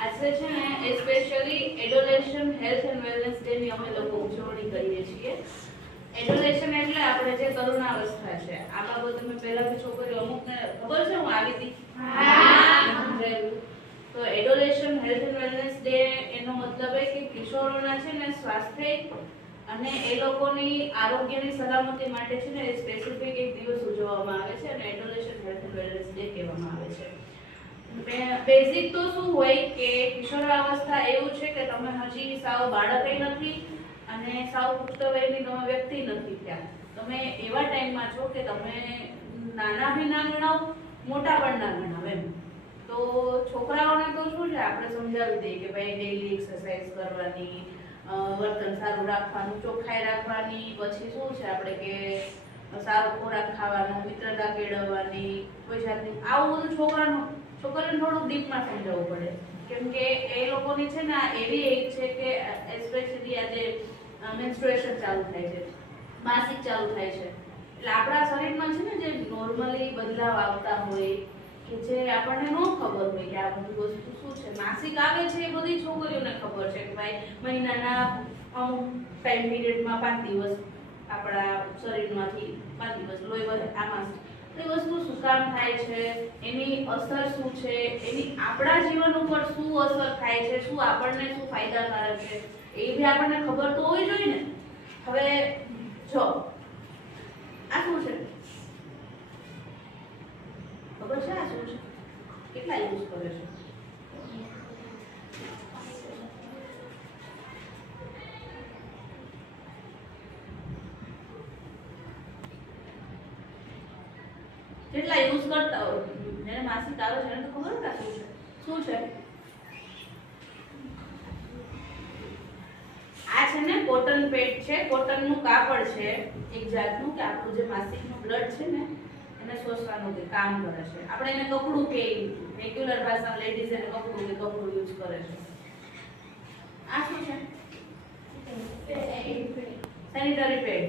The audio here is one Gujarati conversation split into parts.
આજે છે ને specially એડોલેશન health and wellness day ની અમે લોકો ઉજવણી કરીએ છીએ. એડોલેશન એટલે આપણે જે તરુણાવસ્થા છે. આ બાબત અમે પહેલાથી છોકરીઓ અમુકને ખબર છે હું આવી હતી. તો એડોલેશન હેલ્થ એન્ડ વેલનેસ ડે એનો મતલબ એ કે કિશોરોના છે ને સ્વાસ્થ્ય અને એ લોકોની આરોગ્યની સલામતી માટે છે ને સ્પેસિફિક એક દિવસ ઉજવવામાં આવે છે અને એડોલેશન હેલ્થ એન્ડ વેલનેસ ડે કહેવામાં આવે છે. બેઝિક તો શું હોય કે કિશોરાવસ્થા એવું છે કે તમે હજી સાવ બાળકય નથી અને સાવ પુખ્ત વયની તમે વ્યક્તિ નથી ત્યાં. તમે એવા ટાઈમમાં છો કે તમે નાના ભી ના ગણાવ, મોટા પણ ના ગણાવ એમ. તો છોકરાઓને તો શું છે આપણે સમજાવી દઈએ કે ભાઈ ડેઈલી એક્સરસાઇઝ કરવાની, વર્તન સારું રાખવાનું, ચોખ્ખાઈ રાખવાની, પછી શું છે આપણે કે સારો ખોરાક ખાવાનો, મિત્રતા કેળવવાની, કોઈ જાતની આવું બધું છોકરીઓને થોડુંક ડીપમાં સમજાવવું પડે. કેમ કે એ લોકોની છે ને એવી એજ છે કે એસ્પેશિયલી આજે મેન્સ્ટ્રુએશન ચાલુ થાય છે, માસિક ચાલુ થાય છે. એટલે આપણા શરીરમાં છે ને જે નોર્મલી બદલાવ આવતા હોય કે જે આપણને ન ખબર હોય કે આ બધી વસ્તુ શું છે. માસિક આવે છે એ બધી છોકરીઓને ખબર છે કે ભાઈ મહિનાના અમુક ટાઈમ પીરિયડમાં 5 દિવસ આપણા શરીરમાંથી 5 દિવસ લોહી વહે. આ માસિક એ વસ્તુ શું કામ થાય છે, એની અસર શું છે, એની આપણા જીવન ઉપર શું અસર થાય છે, શું આપણને શું ફાયદાકારક છે, એ બી આપણને ખબર તો હોવી જોઈએ ને. હવે જો આ શું છે ખબર છે? આ શું છે? કેટલા યુઝ કરે છે? કેટલા યુઝ કરતા હોય? જેને માસિક આવે છે એને તો ખબર ને શું છે. શું છે આ? છે ને કોટન પેડ છે, કોટનનું કાપડ છે એક જાતનું કે આપણું જે માસિકનું બ્લડ છે ને એને શોષવાનું કામ કરે છે. આપણે એને કપડું કે રેગ્યુલર ભાષામાં લેડીઝ એને કપડું યુઝ કરે છે. આ શું છે? Sanitary pad.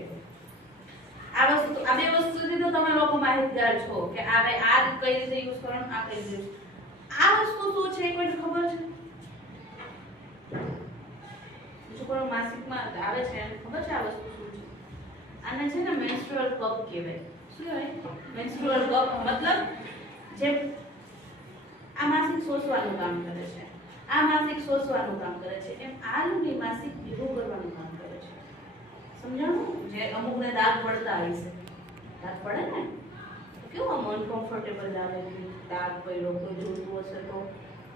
આ બે વસ્તુથી તો તમે લોકો માહિતગાર છો કે આ કઈ રીતે યુઝ કરવાનું, આ કઈ રીતે. આ વસ્તુ શું છે એ કોઈને ખબર છે? છોકરો માસિકમાં આવે છે એને ખબર છે આ વસ્તુ શું છે? આને છે ને મેન્સ્ટ્રુઅલ કપ કહેવાય. શું કહેવાય? મેન્સ્ટ્રુઅલ કપ મતલબ જે આ માસિક શોષવાનું કામ કરે છે, આ માસિક શોષવાનું કામ કરે છે, એમ આ લોહી માસિક ભેગું કરવાનું કામ કરે છે. સમજાણું? જે અમુકને દાગ પડતા હોય છે, દાગ પડે ને કેવું આમ અનકમ્ફર્ટેબલ લાગે, દાગ પડ્યો, કોઈ જોતું હશે તો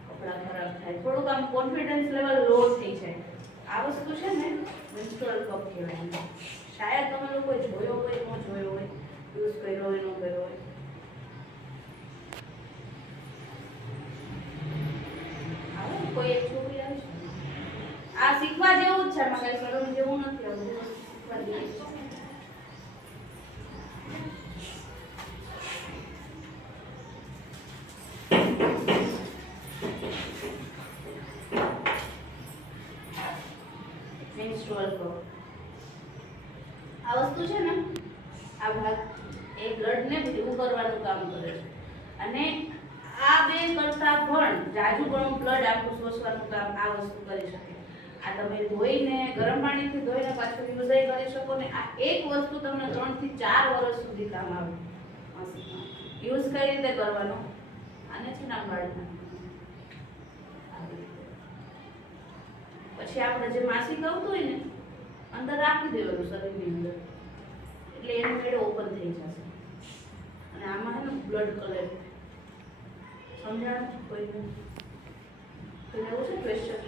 કપડાં ખરાબ થાય, થોડુંક આમ કોન્ફિડન્સ લેવલ લો થઈ જાય. આ વસ્તુ છે ને મેન્સ્ટ્રુઅલ કપ કહેવાય. શાયદ તમે લોકો જોયો હોય, ન જોયો હોય, યુઝ કર્યો હોય, ન કર્યો હોય. આવે કોઈ એક છોકરી આવી છે. આ શીખવા જેવું જ છે, આમાં કઈ શરમ જેવું નથી. આ બધું શીખવા જેવું છે. આ વસ્તુ છે ને આ ભાગ એ બ્લડને ભેગું કરવાનું કામ કરે છે અને આ બે કરતા પણ જાજુ ઘણું બ્લડ આપણું શોષવાનું કામ આ વસ્તુ કરી શકે. આ તમે ધોઈને ગરમ પાણીથી ધોઈને પાછું યુઝ કરી શકો ને. આ એક વસ્તુ તમને 3 થી 4 વર્ષ સુધી કામ આવે. માસિકમાં યુઝ કઈ રીતે કરવાનો? આને છે ને ગાળના પછી આપણે જે માસિક આવતું હોય ને અંદર રાખી દેવાનું શરીરની અંદર, એટલે એનું મેળો ઓપન થઈ જશે અને આમાં છે ને બ્લડ કલેક્ટ. સમજાણું? કોઈને એવું છે ક્વેશ્ચન?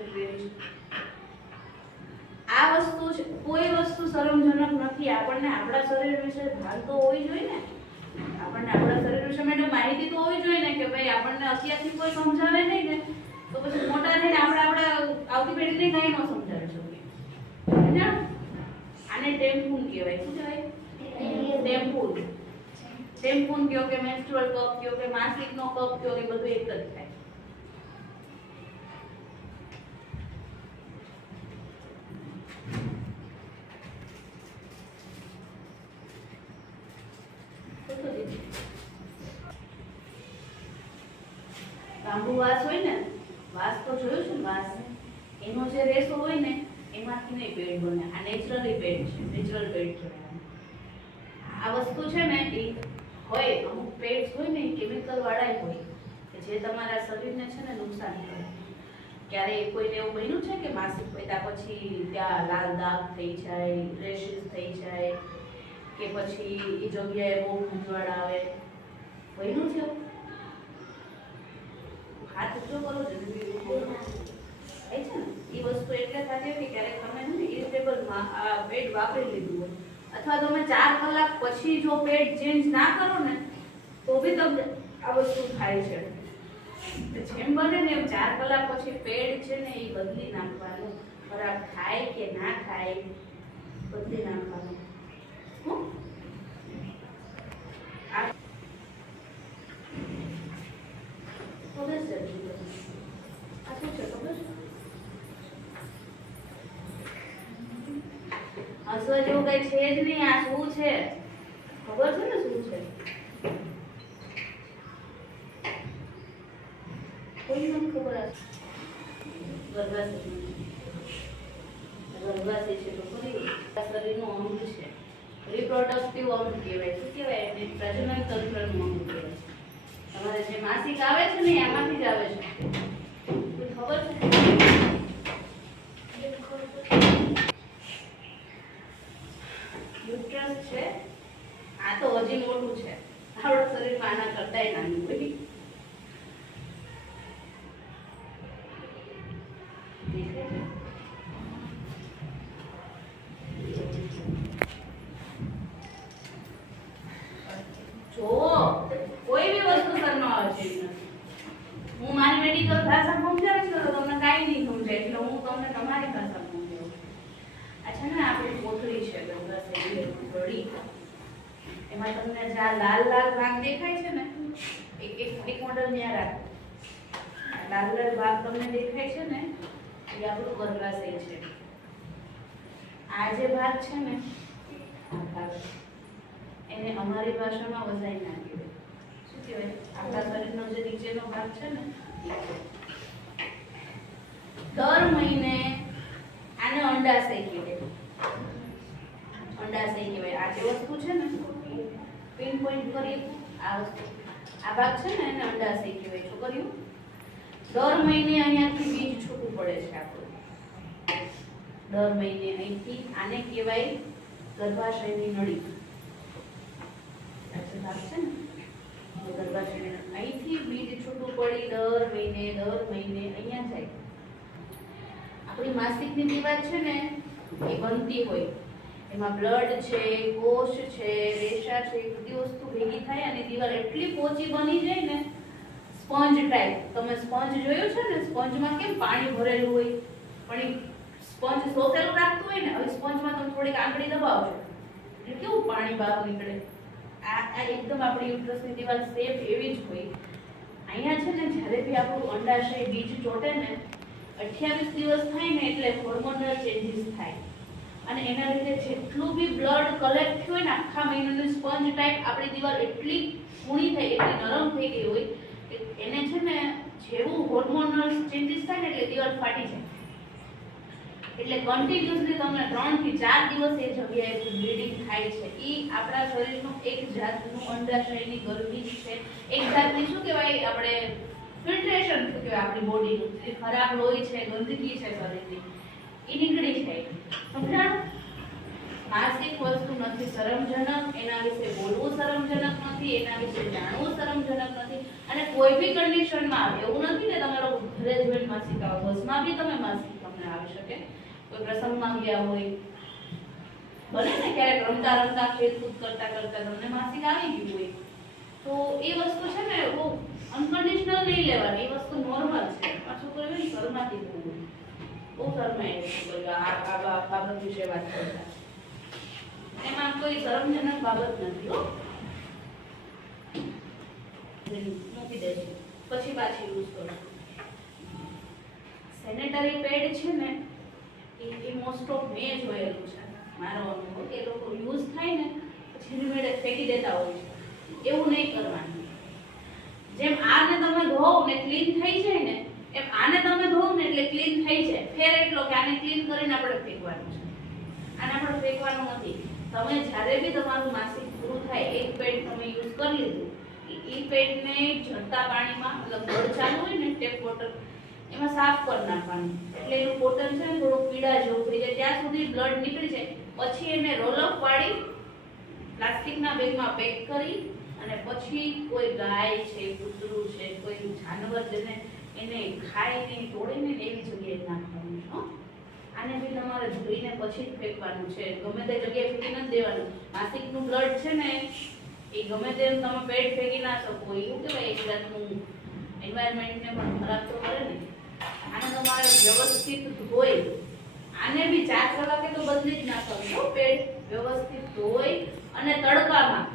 આ વસ્તુ છે, કોઈ વસ્તુ શરમજનક નથી. આપણને આપણા શરીર વિશે ભાન તો હોવી જોઈએ ને. આપણને આપણા શરીર વિશે મેડમ માહિતી તો હોવી જોઈએ ને કે ભાઈ આપણને અત્યારથી કોઈ સમજાવે નહીં ને તો પછી મોટા થઈને આપણે આપણા આવતી પેઢીને કંઈ ન સમજાવી શકીએ. આને ટેમ્પૂન કહેવાય. શું કહેવાય? ટેમ્પૂન. ટેમ્પૂન કયો કે મેન્સ્ટ્રુઅલ કપ કયો કે માસિકનો કપ કયો કે બધું એક જ થાય. બાંબુ વાસ હોય ને, વાસ તો જોયું છે ને, વાસ એનો જે રેસો હોય ને એમાંથી નહીં પેડ બને. આ નેચરલી પેડ છે, નેચરલ પેડ કહેવાય. આ વસ્તુ છે ને એ હોય, અમુક પેડ્સ હોય ને એ કેમિકલ વાળા હોય કે જે તમારા શરીરને છે ને નુકસાન કરે. ક્યારે કોઈને એવું બન્યું છે કે માસિક પૈદા પછી ત્યાં લાલ દાગ થઈ જાય, રેશિસ થઈ જાય, કે પછી એ જગ્યાએ બહુ મૂંઝવણ આવે? બન્યું છે એવું? હાથ ઊંચો કરો છે ને એ છે ને એ વસ્તુ એટલે થતી હોય કે ક્યારેક તમે છે ને ઇરિટેબલમાં આ પેડ વાપરી લીધું હોય, અથવા તમે 4 કલાક પછી જો પેડ ચેન્જ ના કરો ને તો બી તમને આ વસ્તુ થાય છે. જેમ બને ને એમ 4 કલાક પછી પેડ છે ને એ બદલી નાખવાનું. ખરાબ થાય કે ના થાય બદલી નાખવાનું. હસવા જેવું કઈ છે જ નહીં. આ શું છે ખબર છે ને શું છે? કોઈ મને ખબર હશે? ગર્ભાશય છે તો ખરી શરીરનું અંગ છે, રિપ્રોડક્ટિવ અંગ કહેવાય. શું કહેવાય એને? પ્રજનન તંત્રનું અંગ કહેવાય. તમારે જે માસિક આવે છે ને એમાંથી જ આવે છે. કોઈ ખબર છે? યુટ્રસ છે. આ તો હજી મોટું છે. આપણા શરીરમાં આના કરતાંય નાનું હોય. જો કોઈ બી વસ્તુ શરમાવા જેવી નથી. હું મારી મેડિકલ ભાષા સમજાવીશ તો તમને કાંઈ નહીં સમજાય, એટલે હું તમને તમારી ભાષા સમજાવું. આ છે ને આપણી કોથળી છે ગર્ભાશયની. એમાં તમને જે આ લાલ લાલ ભાગ દેખાય છે ને એક મોડલ ત્યાં રાખો. લાલ લાલ ભાગ તમને દેખાય છે ને એ આપણું ગર્ભાશય છે. આ જે ભાગ છે ને આ ભાગ એને અમારી ભાષામાં વજાઈના કહેવાય. શું કહેવાય? આપણા શરીરનો જે નીચેનો ભાગ છે ને દર મહિને આને અંડાશય કહેવાય. અંડાશય કહેવાય. આ જે વસ્તુ છે ને પિન પોઈન્ટ કરી આ વસ્તુ આ ભાગ છે ને એને અંડાશય કહેવાય. છોકરીઓ દર મહિને અહીંયાથી બીજ છૂટું પડે છે આપણું. દર મહિને અહીંથી આને કહેવાય ગર્ભાશયની નળી. ભાગ છે ને ગર્ભાશય અહીંથી બીજ છૂટું પડી દર મહિને અહીંયા જાય. આપણી માસિકની દીવાલ છે ને એ બનતી હોય, એમાં બ્લડ છે, કોષ છે, રેશા છે, બધી વસ્તુ ભેગી થાય અને દીવાલ એટલી પોચી બની જાય ને સ્પંજ ટાઈપ. તમે સ્પંજ જોયું છે ને? સ્પંજમાં કેમ પાણી ભરેલું હોય પણ સ્પંજ સોસેલું રાખતું હોય ને. હવે સ્પંજમાં તમે થોડીક આંગળી દબાવજો એટલે કેવું પાણી બહાર નીકળે. આ એકદમ આપણી યુટ્રસની દીવાલ સેમ એવી જ હોય. અહીંયા છે ને જ્યારે બી આપણું અંડાશય બીજ ચોટે ને 28 દિવસ થાય ને એટલે હોર્મોનલ ચેન્જીસ થાય અને એના લીધે જેટલું બી બ્લડ કલેક્ટ થયું હોય ને આખા મહિનાની સ્પંજ ટાઈપ આપણી દીવાલ એટલી કૂણી થઈ, એટલી નરમ થઈ ગઈ હોય કે એને છે ને જેવું હોર્મોનલ ચેન્જીસ થાય ને એટલે દીવાલ ફાટી જાય. એટલે કન્ટિન્યુઅસલી તમને 3 થી 4 દિવસ એ જગ્યાએ બ્લીડિંગ થાય છે. એ આપણા શરીરનું એક જાતનું અંડાશયની ગરમી છે. એક જાતની શું કહેવાય આપણે ફિલ્ટ્રેશન શું કહેવાય આપણી બોડીનું. જે ખરાબ લોહી છે, ગંદકી છે શરીરની એ નીકળી જાય. સમજાણું? માસિક વસ્તુ નથી શરમજનક, એના વિશે બોલવું શરમજનક નથી, એના વિશે જાણવું શરમજનક નથી. અને કોઈ બી કન્ડિશનમાં આવે એવું નથી કે તમારો ઘરે જ બેન માસિક આવે, બસમાં બી તમે માસિક તમને આવી શકે. કોઈ પ્રસંગમાં ગયા હોય, બને ને ક્યારેક રમતા રમતા ખેલકૂદ કરતા કરતા તમને માસિક આવી ગયું હોય તો એ વસ્તુ છે ને બહુ અનકન્ડિશનલ નહીં લેવાની. એ વસ્તુ નોર્મલ છે. પાછું કોઈ નહીં શરમાતી બહુ શરમાય આ બાબત વિશે વાત કરતા. એમાં કોઈ શરમજનક બાબત નથી હો. મૂકી દેજો પછી પાછી યુઝ કરો. સેનેટરી પેડ છે ને એ મોસ્ટ ઓફ મેં જોયેલું છે. મારો અનુભવ કે લોકો યુઝ થાય ને પછી મેળે ફેંકી દેતા હોય છે. એવું નહીં કરવાનું. જેમ આને તમે ધોવ ને ક્લીન થઈ જાય ને એમ આને તમે ધોવો ને એટલે ક્લીન થઈ જાય. ફેર એટલો કે આને ક્લીન કરીને આપણે ફેંકવાનું છે. આને આપણે ફેંકવાનું નથી. તમે જ્યારે બી તમારું માસિક પૂરું થાય એક પેડ તમે યુઝ કરી લીધું, એ પેડને ઝરતા પાણીમાં મતલબ નળ ચાલુ હોય ને ટેપ વોટર એમાં સાફ કરી નાખવાનું. એટલે એનું કોટન છે ને થોડું પીળા જેવું થઈ જાય, ત્યાં સુધી બ્લડ નીકળી જાય. પછી એને રોલ અપ પાડી પ્લાસ્ટિકના બેગમાં પેક કરી અને પછી કોઈ ગાય છે, કૂતરું છે, કોઈ જાનવર જેને એને ખાઈને તોડીને એવી જગ્યાએ નાખવાનું છે. આને બી તમારે ધોઈને પછી જ ફેંકવાનું છે. ગમે તે જગ્યાએ ફેંકી નથી દેવાનું. માસિકનું બ્લડ છે ને એ ગમે તેમ તમે પેટ ફેંકી ના શકો. એવું કહેવાય એક જાતનું એન્વાયરમેન્ટને પણ ખરાબ તો કરે ને. આને તમારે વ્યવસ્થિત ધોઈ, આને બી 4 કલાકે તો બદલી જ નાખવાનું. પેટ વ્યવસ્થિત ધોઈ અને તડકામાં,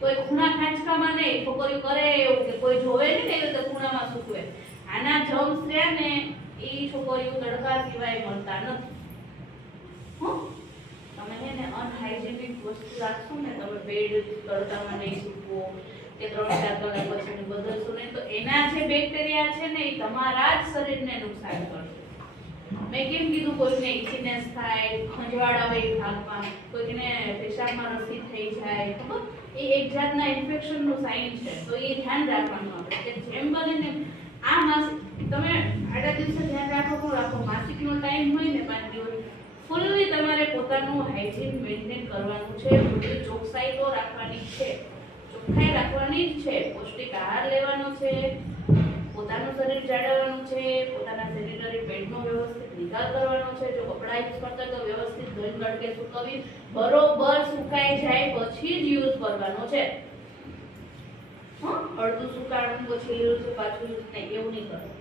કોઈ ખૂણા ખાંચકામાં નહીં. છોકરીઓ કરે એવું કે કોઈ જોવે નહીં એવી રીતે ખૂણામાં સૂકવે. આના જર્મ્સ છે ને એ છોકરીઓ તડકા સિવાય મળતા નથી. તમે એને અનહાઇજેનિક વસ્તુ રાખશો ને, તમે પેડ તડકામાં નહીં સૂકવો કે 3-4 કલાક પછી બદલશો નહીં, તો એના જે બેક્ટેરિયા છે ને એ તમારા જ શરીરને નુકસાન કરશે. મેં કેમ કીધું કોઈને ઇચીનેસ થાય, ખંજવાળ આવે ભાગમાં, કોઈને પેશાબમાં રસી થઈ જાય, ખબર એ એક જાતના ઇન્ફેક્શનનું સાઇન છે. તો એ ધ્યાન રાખવાનું આપણે કે જેમ બને ને આ માસિક તમે આડા દિવસે ધ્યાન રાખો. માસિકનો ટાઈમ હોય ને 5 દિવસ ફૂલ્લી તમારે પોતાનું હાઇજીન મેન્ટેન કરવાનું છે. પૂરી ચોકસાઈ તો રાખવાની છે, ચોખ્ખાઈ રાખવાની જ છે. પૌષ્ટિક આહાર લેવાનો છે, પોતાનું શરીર જાળવવાનું છે, પોતાના સેનિટરી પેડનો વ્યવસ્થિત નિકાલ કરવાનો છે. જો કપડાં યુઝ કરતા તો વ્યવસ્થિત ધોઈને તડકે સૂકવી, બરોબર સુકાઈ જાય પછી જ યુઝ કરવાનો છે. અડધું સુકાણું પછી લીલું છે પાછું યુઝ નહીં, એવું નહીં કરવું.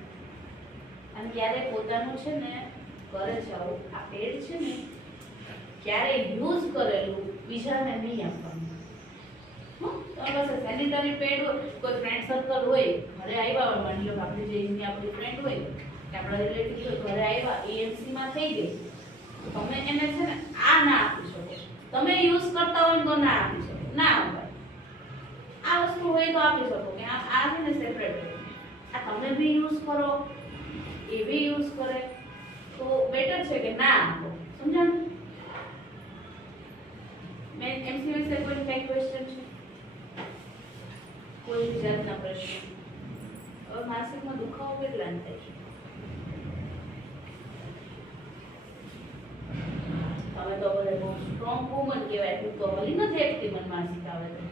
અને ક્યારે પોતાનું છે ને ઘરે જાઓ, આ પેડ છે ને ક્યારે યુઝ કરેલું બીજાને નહીં આપવાનું. તમારી પાસે સેનિટરી પેડ હોય, કોઈ ફ્રેન્ડ સર્કલ હોય, ઘરે આવ્યા હોય, માની લો આપણી જે આપણી ફ્રેન્ડ હોય કે આપણા રિલેટિવ હોય, ઘરે આવ્યા એએમસી માં થઈ ગઈ, તમે એને છે ને આ ના આપી શકો. તમે યુઝ કરતા હોય તો ના આપી શકો, ના અપાય. આ વસ્તુ હોય તો આપી શકો કે આ છે ને સેપરેટ, આ તમે બી યુઝ કરો, એ બી યુઝ કરે, તો બેટર છે કે ના આપો. સમજાણું? મેં એમસી વિશે કોઈ કઈ ક્વેશ્ચન છે? કોઈ જાતના પ્રશ્ન? હવે માસિકમાં દુખાવો કેટલા થાય છે? હવે તો બધે બહુ સ્ટ્રોંગ વુમન કહેવાય. તું તો હલી નથી એકટી મન માસિક આવે તો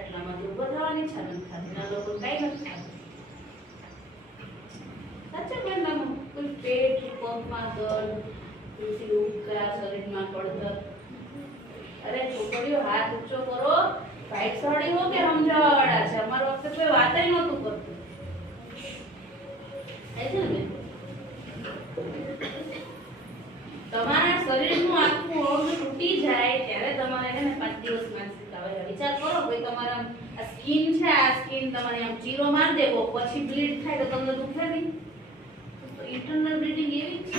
એટલામાંથી ઉભો થવાની ઈચ્છા નથી થતી. ના લોકો કઈ નથી થતું. સાચા મનમાં કોઈ પેટ, પગમાં દર્દ, કોઈ ઉબકા, શરીરમાં કળતર. અરે છોકરીઓ હાથ ઊંચો કરો. ભાઈ સડી હો કે સમજાવવા વાળા છે. અમારા વખતે કોઈ વાત જ નહોતું કરતું. છે ને તમારા શરીરનું આખું અંગ તૂટી જાય ત્યારે તમારે છે ને 5 દિવસ માનસિક આવે. વિચાર કરો કોઈ તમારા આ સ્કિન છે, આ સ્કિન તમારે આમ ચીરો માર દેવો પછી બ્લીડ થાય તો તમને દુખે નહીં? તો ઇન્ટરનલ બ્લીડિંગ એવી જ છે.